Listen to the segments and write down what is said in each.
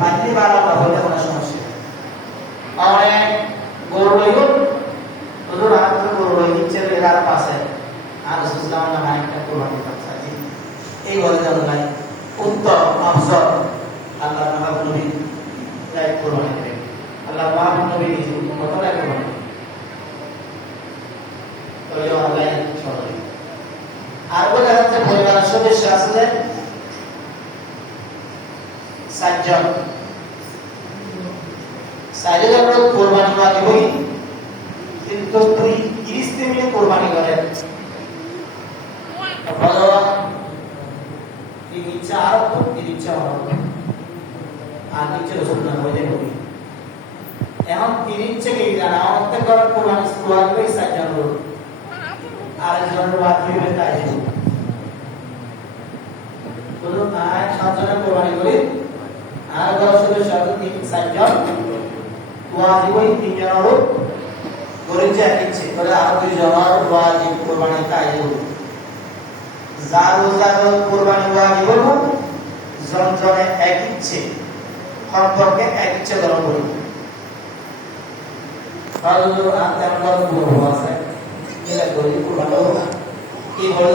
মাতৃ বালা হলে কোনো সমস্যা অনেক গরু লইব, হুজুর আর তো গরু লই দিচ্ছে এর পাশে। আর সুসলাম না নাই একটা কোরবানি করছে এই বলে জানো নাই উত্তম আফসর আল্লাহ মাহবুব নবী লাইক কোরবানি দেবে আল্লাহ মাহবুব নবী নিজে কত লাইক কোরবানি তবে অনলাইন সরাই আর বলে হচ্ছে পরিবারের সদস্য আছে সাতজন সাইডে আমরা কোরবানি ওয়াজিব হই কিন্তু তুই তিরিশ মিলে কোরবানি করে ভগবান ইচ্ছা আরও তিন ইচ্ছা হওয়া আর ইচ্ছে রসুল্লাহ হয়ে যাবে এখন তিন ইচ্ছে কি জানা অন্তে করার কোরবানি সাতজন লোক আরেকজনের ওয়াজিব হয়ে তাই বলুন আর সাতজনের কোরবানি করি আর দর্শকের সাথে তিন চারজন ওয়াজিব ওই তিনজন আর দুইজন আর ওয়াজিব কোরবানি কাজ যার কোরবানি এক ইচ্ছে, সম্পর্কে এক ইচ্ছে গ্রহণ করি। তাহলে আর তেমন বড় গর্ব কি বলে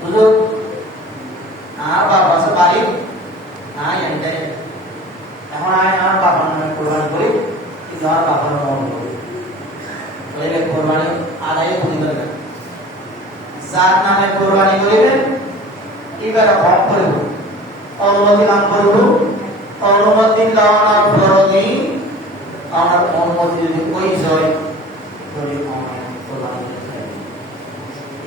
dulu apa bahasa balik nah, yang jadi এখন আয় আমার বাবার নামে কোরবানি করি কিন্তু আমার বাবার নামে করি বলে কোরবানি আদায় করি দেবে যার নামে কোরবানি করিবেন এবারে হক করিব অনুমতি লাভ করিব অনুমতি লওয়ার পরদি আমার অনুমতি যদি কই যায় তাহলে আমার কোরবানি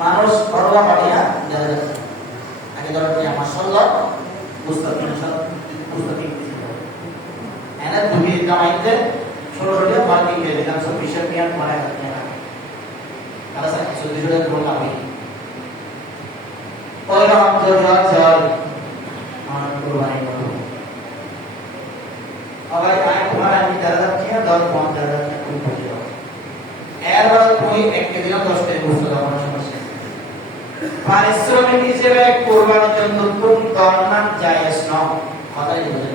মানুষ ঘরোয়া বাড়িয়া দেখা যাচ্ছে আগে ধরো যে আমার সল্ল মুস্তাকিম মুস্তাকিম এনে আমি। যাচ্ছি না দশ তুমি এক সমস্যা পারিশ্রমিক হিসেবে কোরবানির জন্য কোন গণনা জায়েজ নয়? কথাই যাবে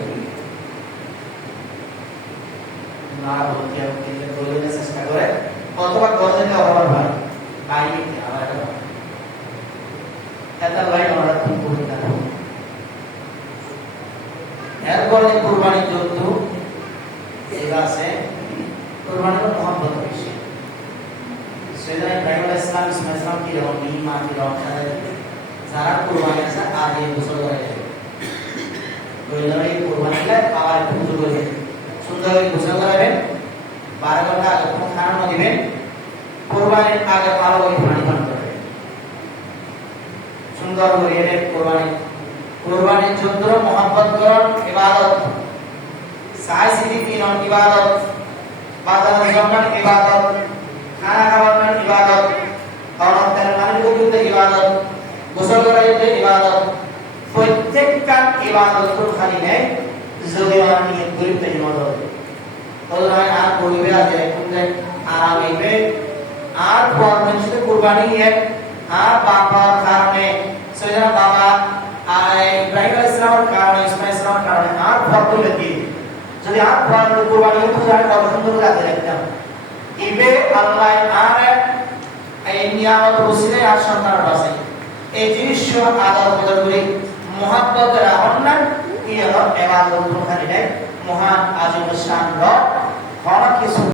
না বলতে আপনি বলে চেষ্টা করে। অথবা গজে অভাব হয়। বাইরে আবার এটা লাইন আমরা তুমি করে থাকো এরপরে কোরবানির জন্য এবার আছে কোরবানির মহব্বত বেশি সেটা ইব্রাহিম আলাইহিস সালাম ইসমাইল সালাম কি রকম মা কি রকম যারা কোরবানি আছে এই বছর করে যাবে কোরবানিটা আবার পুজো করে সুন্দর করে গোসল করাবেন। বারো ঘণ্টা আগে কোনো খানা দিবেন। কোরবানির আগে ভালো করে পানি পান করবেন। সুন্দর করে এর কোরবানি কোরবানির জন্য মহব্বত করন, ইবাদত। সাই সিদ্ধি কিনন, ইবাদত। বাজার জন্মান ইবাদত। খানা খাওয়ার ইবাদত খাওয়ার তেল পানি পর্যন্ত ইবাদত যেতে ইবাদত, প্রত্যেকটা ইবাদত খালি নেই যদি আমার নিয়ত করি তাই মদত তাহলে আমি আর বলবে আজ এখন যে আরাম আর পরমেশ্বর কুরবানি এক আর বাবার কারণে। সেজন্য বাবা আর ইব্রাহিম আলাইহিস সালামের কারণে, ইসমাইল ইসলামের কারণে। আর লেগে যদি আর পরমেশ্বর কুরবানি হতো তাহলে কত সুন্দর কাজে রাখতাম ইবে আল্লাহ আর এই নিয়ামত বসিলে আর সন্তান বাসে এই জিনিস আদার বদল করে মোহাব্বত রাহন্নান এই হলো এবাদত প্রধান মহান আজিম শান